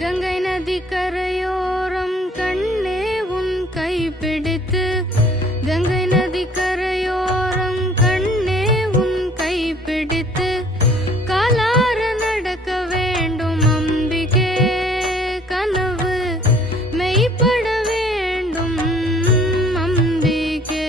கங்கை நதி கரையோரம் கண்ணே உன் கைப்பிடித்து கங்கை நதி கரையோரம் கண்ணே உன் கைப்பிடித்து காலார நடக்க வேண்டும் அம்பிகே கனவு மெய்ப்பட வேண்டும் அம்பிகே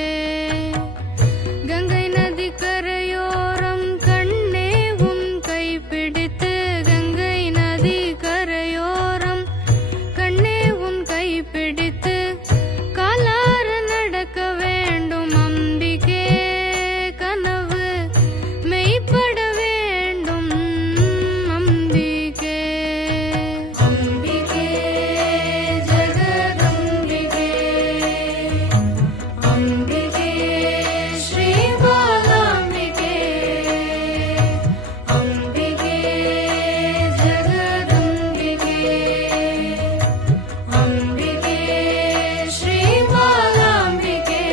கங்கை நதி கரையோரம் கண்ணே உன் கைப்பிடித்து கங்கை நதி கரையோரம் கண்ணே உன் கைப்பிடித்து காலார நடக்க வேண்டும் அம்பிகே கனவு மெய்ப்பட வேண்டும் அம்பிகே அம்பிகே ஜெகதம்பிகே அம்பிகே ஸ்ரீ பாலாம்பிகே அம்பிகே ஜெகதம்பிகே அம்பிகே ஸ்ரீ பாலாம்பிகே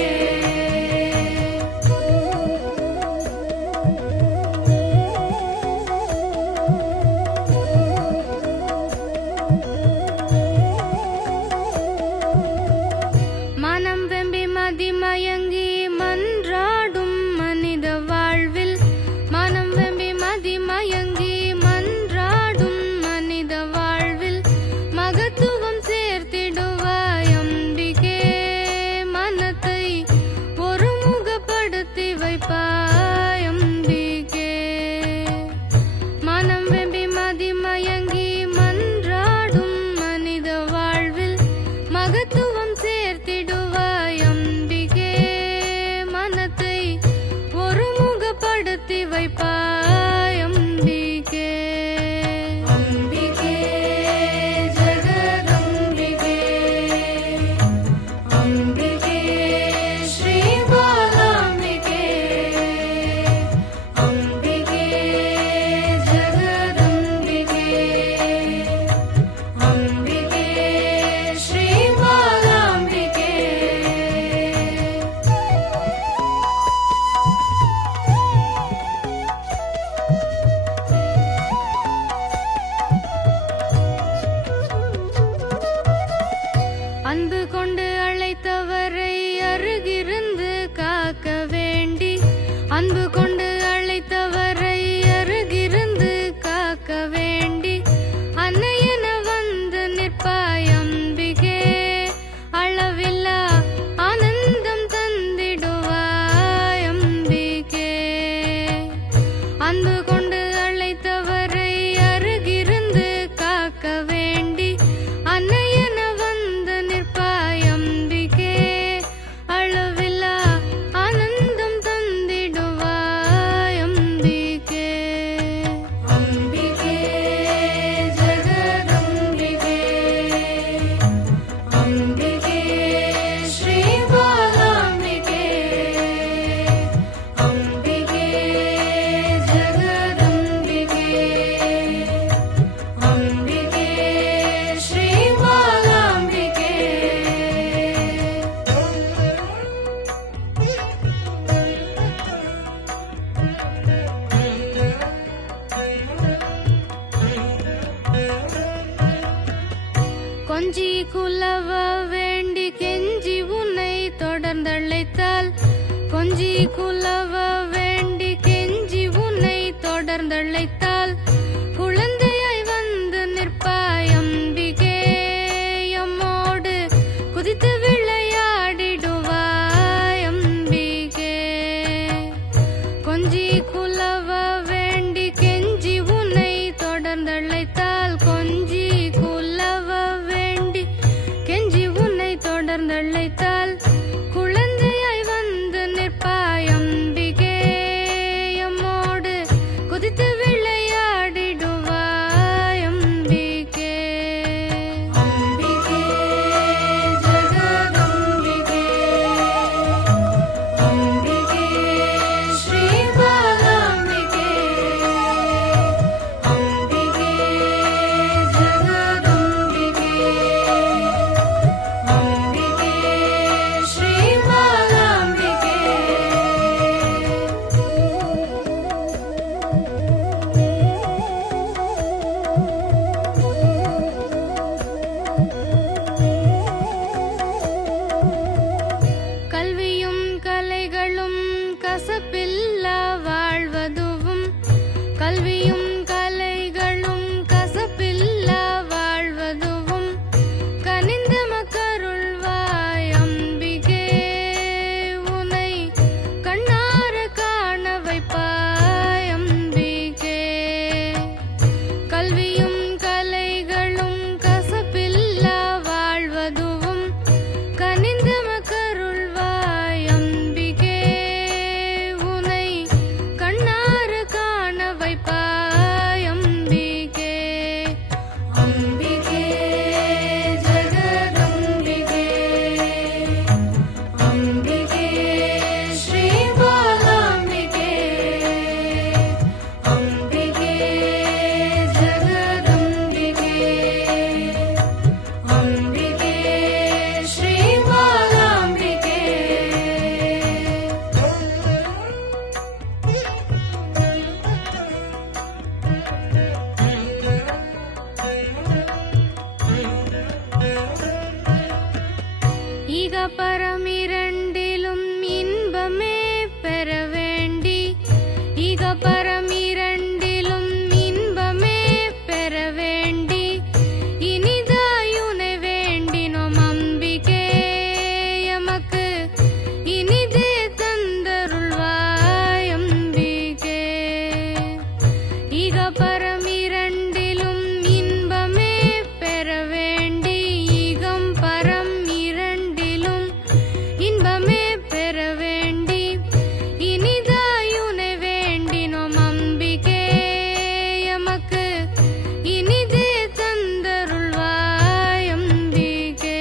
மனம் வெம்பி மதிமயங்கி மன்றாடும் மனித வாழ்வில் மனம் வெம்பி மதிமயங்கி மன்றாடும் மனித வாழ்வில் மகத்துவம் சேர்த்திடுவாய் அம்பிகே மனத்தை ஒருமுகப்படுத்தி வைப்பாய் அம்பிகே மனம் வெம்பி மதிமயங்கி மன்றாடும் மனித வாழ்வில் மகத்துவம் சேர்த்திடுவாய் அம்பிகே மனத்தை ஒருமுகப்படுத்தி வைப்பாய் அம்பிகே அம்பிகே ஜெகதம்பிகே அம்பிகே ஸ்ரீ பாலாம்பிகே அம்பிகே ஜெகதம்பிகே அம்பிகே ஸ்ரீ பாலாம்பிகே அன்பு கொண்டு அழைத்தவரை அருகிருந்து காக்க வேண்டி அன்பு கொண்டு அழைத்தவரை அருகிருந்து காக்க வேண்டி அன்னையென வந்து நிற்பாய் அம்பிகே அளவில்லா ஆனந்தம் தந்திடுவாய் அம்பிகே அன்பு கொண்டு அழைத்தவரை அருகிருந்து காக்க வேண்டி அன்னையென வந்து நிற்பாய் அம்பிகே அளவில்லா ஆனந்தம் தந்திடுவாய் அம்பிகே அம்பிகே ஜெகதம்பிகே அம்பிகே ஸ்ரீ பாலாம்பிகே அம்பிகே ஜெகதம்பிகே அம்பிகே ஸ்ரீ பாலாம்பிகே கொஞ்சி குலவ வேண்டி கெஞ்சி உன்னை தொடர்ந்தழைத்தால் கொஞ்சி குலவ வேண்டி கெஞ்சி உன்னை தொடர்ந்தழைத்தால் குழந்தையாய் வந்து நிற்பாய் அம்பிகே எம்மோடு குதித்து விளையாடிடுவாய் அம்பிகே கொஞ்சி குலவ வேண்டி கெஞ்சி உன்னை தொடர்ந்தழைத்தால் கொஞ்சி குலவ வேண்டி கெஞ்சி உன்னை தொடர்ந்தழைத்தால் குழந்தையாய் வந்து நிற்பாய் அம்பிகே எம்மோடு குதித்து விளையாடிடுவாய் பரமிரண்டிலும் இன்பமே பெற வேண்டி பரமிரண்டிலும் இன்பமே பெற வேண்டி இனிதாயுனை வேண்டினோம் அம்பிகே எமக்கு இனிதே தந்தருள்வாய் அம்பிகே பரமிரண்டிலும் இன்பமே பெற வேண்டி பரம் இரண்டிலும் இன்பமே பெற வேண்டி இனிதாயுனை வேண்டினோம் அம்பிகே எமக்கு இனிதே தந்தருள்வாய் அம்பிகே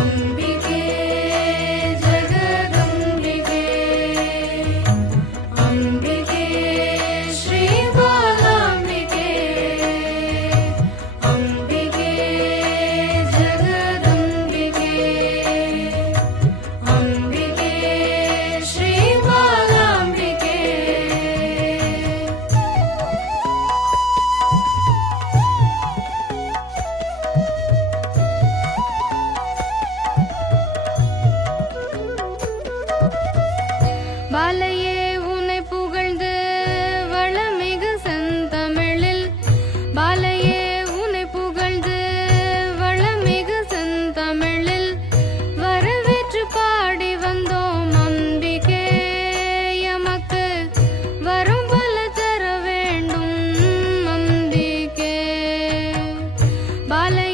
அம்பிகே ஜெகதம்பிகே அம்பிகே ஸ்ரீ பாலாம்பிகே அம்பிகே ஜெகதம்பிகே அம்பிகே ஸ்ரீ பாலாம்பிகே பாலையே உன்னை புகழ்ந்து வளமிகு செந்தமிழில் பாலையே உன்னை புகழ்ந்து வளமிகு செந்தமிழில் வரவேற்று பாடி வந்தோம் அம்பிகே எமக்கு வரும் பல தர வேண்டும் அம்பிகே பாலை